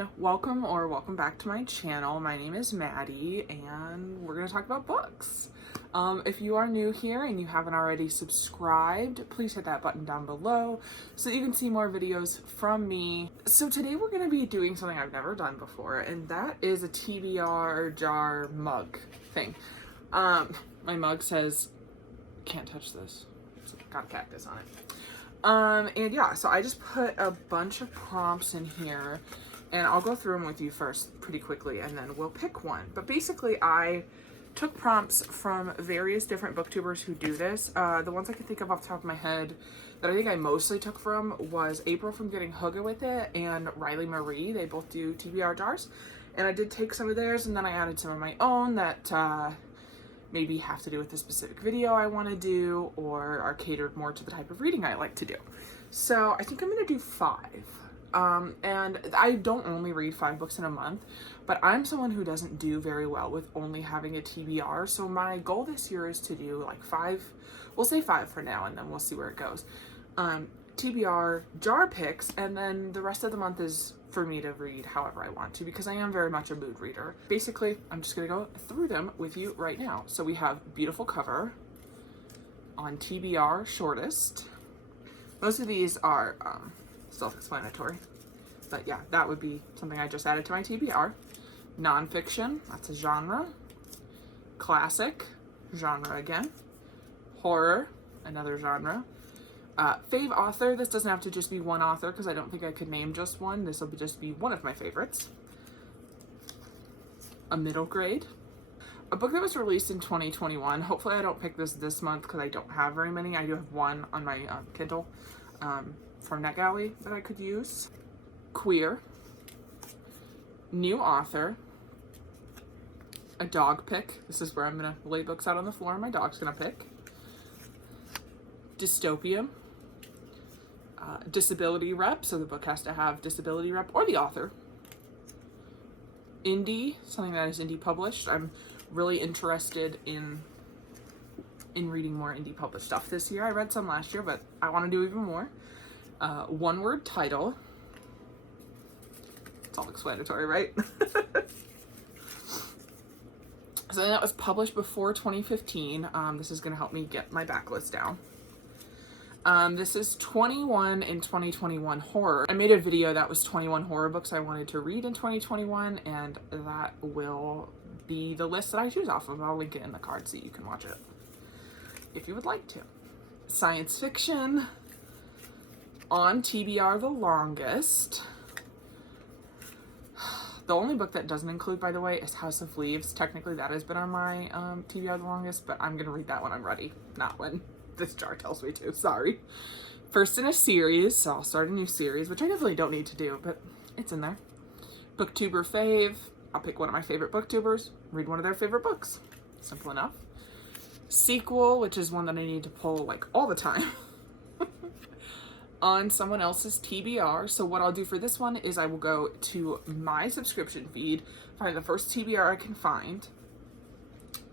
everyone, welcome back to my channel. My name is Maddie and we're going to talk about books. If you are new here and you haven't already subscribed, please hit that button down below so that you can see more videos from me. So today we're going to be doing something I've never done before, and that is a TBR jar mug thing. My mug says, "Can't touch this." It's got a cactus on it. And yeah, so I just put a bunch of prompts in here and I'll go through them with you first pretty quickly and then we'll pick one. But basically I took prompts from various different booktubers who do this. The ones I can think of off the top of my head that I think I mostly took from was April from Getting Hygge With It and Riley Marie. They both do TBR jars. And I did take some of theirs and then I added some of my own that maybe have to do with the specific video I want to do or are catered more to the type of reading I like to do. So I think I'm going to do 5. And I don't only read 5 books in a month, but I'm someone who doesn't do very well with only having a TBR. So my goal this year is to do like 5, we'll say 5 for now, and then we'll see where it goes. TBR jar picks, and then the rest of the month is for me to read however I want to, because I am very much a mood reader. Basically, I'm just gonna go through them with you right now. So we have Beautiful Cover on TBR Shortest. Most of these are self-explanatory, but yeah, that would be something I just added to my TBR. Nonfiction, that's a genre. Classic, genre again. Horror, another genre. Fave author, this doesn't have to just be one author because I don't think I could name just one. This will just be one of my favorites. A middle grade. A book that was released in 2021. Hopefully I don't pick this month because I don't have very many. I do have one on my Kindle from NetGalley that I could use. Queer. New author. A dog pick. This is where I'm going to lay books out on the floor and my dog's going to pick. Dystopian. Disability rep, so the book has to have disability rep or the author. Indie, something that is indie published. I'm really interested in reading more indie published stuff this year. I read some last year, but I want to do even more. One word title. It's all explanatory, right? So that was published before 2015. This is going to help me get my backlist down. This is 21 in 2021 horror. I made a video that was 21 horror books I wanted to read in 2021, and that will be the list that I choose off of. I'll link it in the card so you can watch it if you would like to. Science fiction on TBR The Longest. The only book that doesn't include, by the way, is House of Leaves. Technically that has been on my TBR The Longest, but I'm gonna read that when I'm ready, not when this jar tells me to. Sorry. First in a series, so I'll start a new series, which I definitely don't need to do, but it's in there. Booktuber fave. I'll pick one of my favorite booktubers, read one of their favorite books. Simple enough. Sequel, which is one that I need to pull like all the time on someone else's TBR. So what I'll do for this one is I will go to my subscription feed, find the first TBR I can find,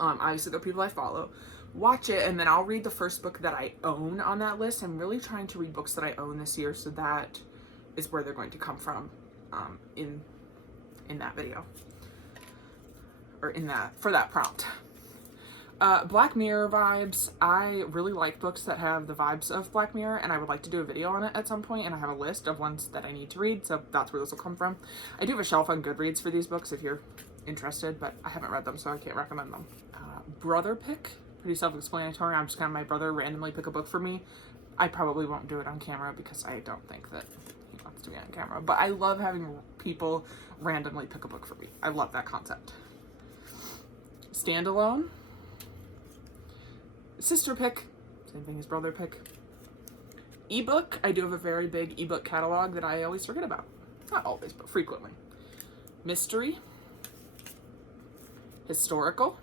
obviously the people I follow, watch it, and then I'll read the first book that I own on that list. I'm really trying to read books that I own this year, so that is where they're going to come from in that video, or for that prompt. Black Mirror vibes. I really like books that have the vibes of Black Mirror, and I would like to do a video on it at some point, and I have a list of ones that I need to read, so that's where this will come from. I do have a shelf on Goodreads for these books if you're interested, but I haven't read them, so I can't recommend them. Brother pick. Pretty self-explanatory. I'm just gonna have my brother randomly pick a book for me. I probably won't do it on camera because I don't think that he wants to be on camera, but I love having people randomly pick a book for me. I love that concept. Standalone. Sister pick. Same thing as brother pick. Ebook. I do have a very big ebook catalog that I always forget about. Not always, but frequently. Mystery. Historical.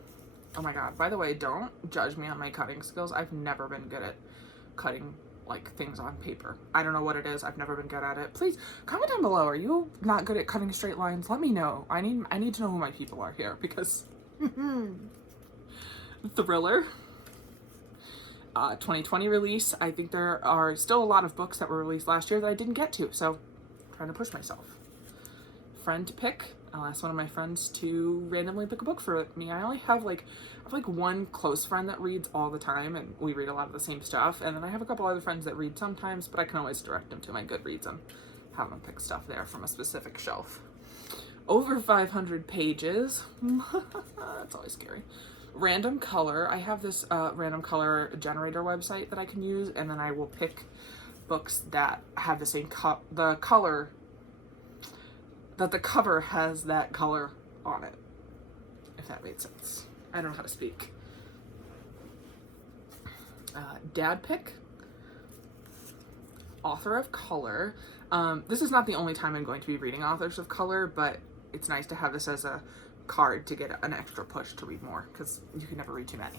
Oh my god, by the way, don't judge me on my cutting skills. I've never been good at cutting like things on paper. I don't know what it is. I've never been good at it. Please comment down below. Are you not good at cutting straight lines? Let me know. I need to know who my people are here, because Thriller. 2020 release. I think there are still a lot of books that were released last year that I didn't get to, so I'm trying to push myself. friend to pick. I'll ask one of my friends to randomly pick a book for me. I have like one close friend that reads all the time, and we read a lot of the same stuff. And then I have a couple other friends that read sometimes, but I can always direct them to my Goodreads and have them pick stuff there from a specific shelf. Over 500 pages. That's always scary. Random color. I have this random color generator website that I can use, and then I will pick books that have the same the color, that the cover has that color on it, if that made sense. I don't know how to speak. Dad pick. Author of color. This is not the only time I'm going to be reading authors of color, but it's nice to have this as a card to get an extra push to read more, because you can never read too many.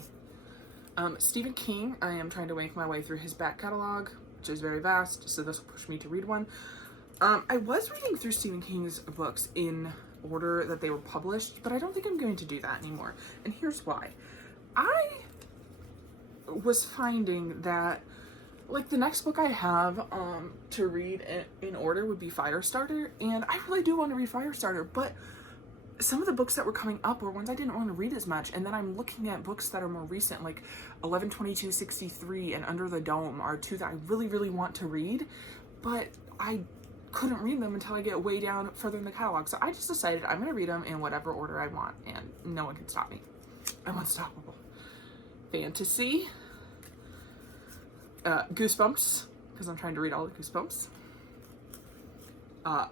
Stephen King. I am trying to make my way through his back catalog, which is very vast, so this will push me to read one. I was reading through Stephen King's books in order that they were published, but I don't think I'm going to do that anymore. And here's why. I was finding that, like, the next book I have to read in order would be Firestarter, and I really do want to read Firestarter, but some of the books that were coming up were ones I didn't want to read as much, and then I'm looking at books that are more recent, like 11/22/63 and Under the Dome are two that I really, really want to read, but I couldn't read them until I get way down further in the catalog. So I just decided I'm going to read them in whatever order I want, and no one can stop me. I'm unstoppable. Fantasy. Goosebumps, because I'm trying to read all the Goosebumps.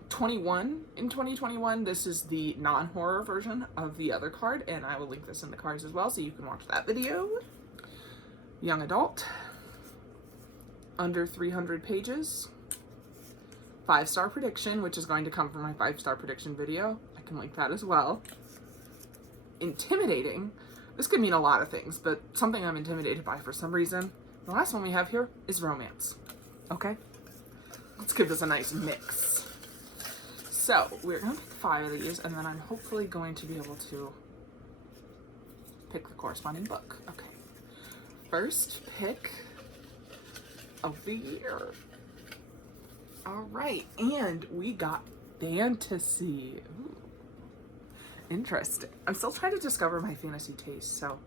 21 in 2021. This is the non-horror version of the other card, and I will link this in the cards as well, so you can watch that video. Young adult. Under 300 pages. 5-star prediction, which is going to come from my 5-star prediction video. I can link that as well. Intimidating. This could mean a lot of things, but something I'm intimidated by for some reason. The last one we have here is romance. Okay? Let's give this a nice mix. So, we're going to pick 5 of these, and then I'm hopefully going to be able to pick the corresponding book. Okay. First pick of the year. All right, and we got fantasy. Ooh. Interesting. I'm still trying to discover my fantasy taste, so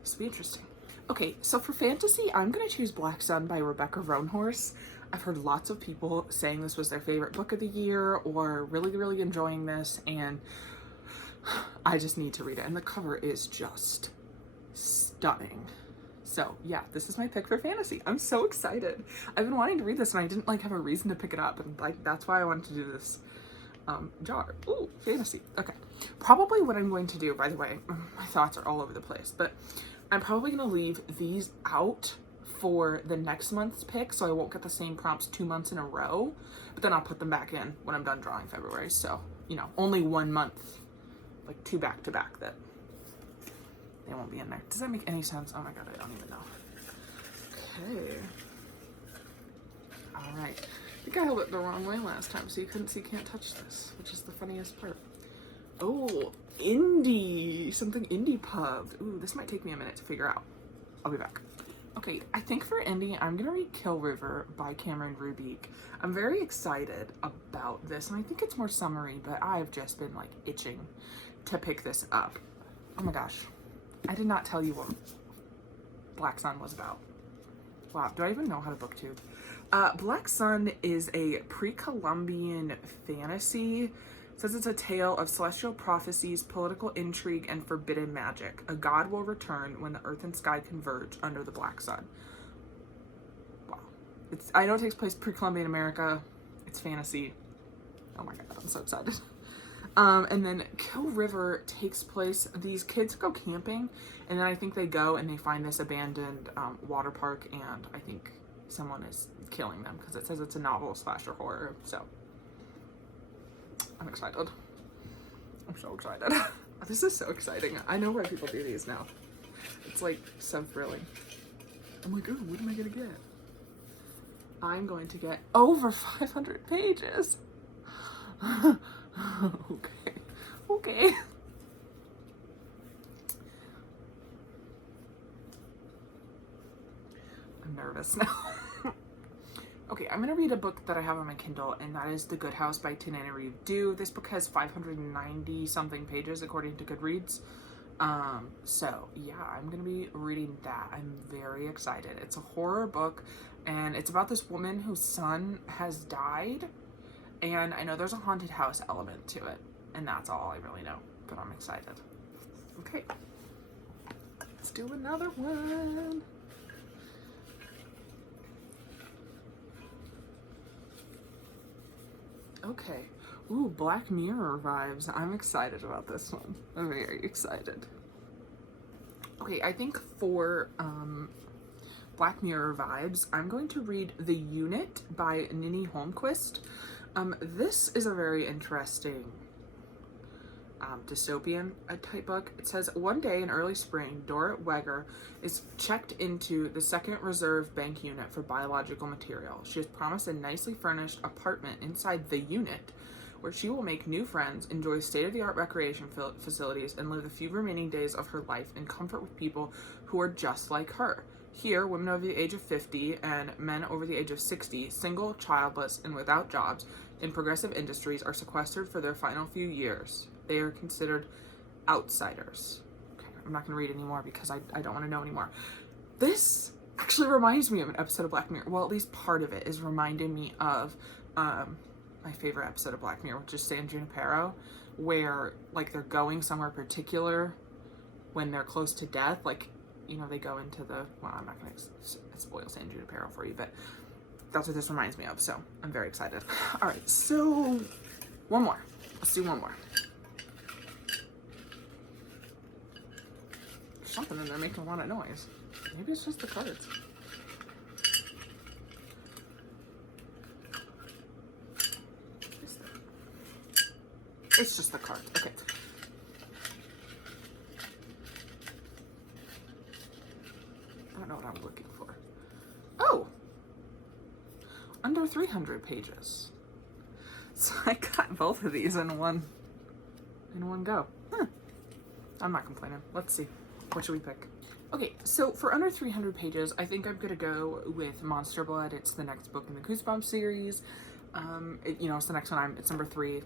this will be interesting. Okay, so for fantasy, I'm going to choose Black Sun by Rebecca Roanhorse. I've heard lots of people saying this was their favorite book of the year, or really, really enjoying this, and I just need to read it. And the cover is just stunning. So yeah, this is my pick for fantasy. I'm so excited. I've been wanting to read this, and I didn't have a reason to pick it up, and that's why I wanted to do this jar. Ooh, fantasy. Okay. Probably what I'm going to do, by the way, my thoughts are all over the place, but I'm probably going to leave these out for the next month's pick, so I won't get the same prompts 2 months in a row, but then I'll put them back in when I'm done drawing February. So, only 1 month, like 2 back to back, that they won't be in there. Does that make any sense? Oh my god, I don't even know. Okay. All right. I think I held it the wrong way last time, so you couldn't see Can't Touch This, which is the funniest part. Oh, indie. Something indie pub. Ooh, this might take me a minute to figure out. I'll be back. Okay, I think for indie, I'm going to read Kill River by Cameron Rubick. I'm very excited about this, and I think it's more summery, but I've just been, itching to pick this up. Oh my gosh. I did not tell you what Black Sun was about. Wow, do I even know how to booktube? Black Sun is a pre-Columbian fantasy. It says it's a tale of celestial prophecies, political intrigue, and forbidden magic. A god will return when the earth and sky converge under the Black Sun. Wow. I know it takes place pre-Columbian America. It's fantasy. Oh my god, I'm so excited. And then Kill River takes place, these kids go camping, and then I think they go and they find this abandoned water park, and I think someone is killing them, because it says it's a novel slasher horror, so I'm excited. I'm so excited. This is so exciting. I know why people do these now. It's so thrilling. I'm like, ooh, what am I gonna get? I'm going to get over 500 pages. Okay. I'm nervous now. Okay, I'm gonna read a book that I have on my Kindle, and that is The Good House by Tanana Reeve Dew. This book has 590 something pages according to Goodreads. So yeah, I'm gonna be reading that. I'm very excited. It's a horror book, and it's about this woman whose son has died, and I know there's a haunted house element to it, and that's all I really know, but I'm excited. Okay, let's do another one. Okay. Ooh, Black Mirror vibes. I'm excited about this one. I'm very excited. Okay, I think for Black Mirror vibes, I'm going to read The Unit by Nini Holmquist. This is a very interesting dystopian type book. It says, one day in early spring, Dorrit Weger is checked into the Second Reserve Bank unit for biological material. She is promised a nicely furnished apartment inside the unit where she will make new friends, enjoy state-of-the-art recreation facilities, and live the few remaining days of her life in comfort with people who are just like her. Here, women over the age of 50 and men over the age of 60, single, childless, and without jobs in progressive industries, are sequestered for their final few years. They are considered outsiders. Okay, I'm not going to read anymore because I don't want to know anymore. This actually reminds me of an episode of Black Mirror. Well, at least part of it is reminding me of my favorite episode of Black Mirror, which is San Junipero, where like they're going somewhere particular when they're close to death. Like, you know, they go into the, well, I'm not going to spoil San Junipero for you, but that's what this reminds me of. So I'm very excited. All right, so one more. Let's do one more. There's something in there making a lot of noise. Maybe it's just the cards. It's just the cards. Okay. I don't know what I'm looking for. Oh! Under 300 pages. So I got both of these in one go. I'm not complaining. Let's see. What should we pick? Okay, so for under 300 pages, I think I'm gonna go with Monster Blood. It's the next book in the Goosebumps series. It's the next one. It's number 3.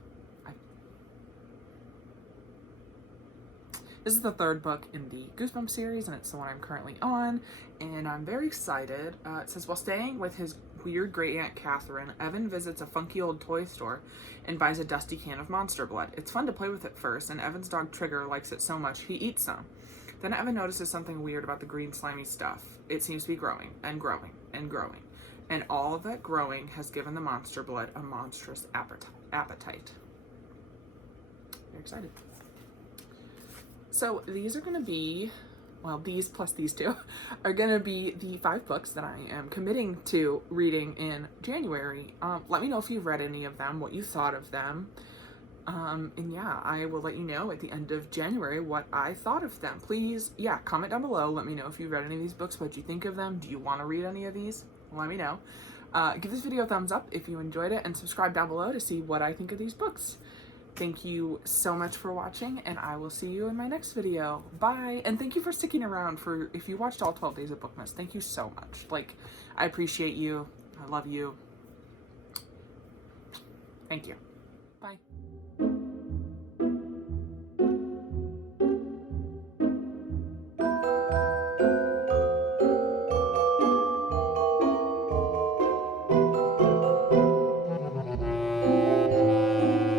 This is the 3rd book in the Goosebumps series, and it's the one I'm currently on, and I'm very excited. It says, while staying with his weird great aunt Catherine, Evan visits a funky old toy store and buys a dusty can of Monster Blood. It's fun to play with at first, and Evan's dog Trigger likes it so much he eats some. Then Evan notices something weird about the green slimy stuff. It seems to be growing and growing and growing, and all of that growing has given the Monster Blood a monstrous appetite. Very excited. So these are going to be, well, these plus these two are going to be the 5 books that I am committing to reading in January. Let me know if you've read any of them, what you thought of them. And yeah, I will let you know at the end of January what I thought of them. Please, yeah, comment down below. Let me know if you've read any of these books, what you think of them. Do you want to read any of these? Let me know. Give this video a thumbs up if you enjoyed it, and subscribe down below to see what I think of these books. Thank you so much for watching, and I will see you in my next video. Bye! And thank you for sticking around if you watched all 12 days of Bookmas. Thank you so much. Like, I appreciate you. I love you. Thank you.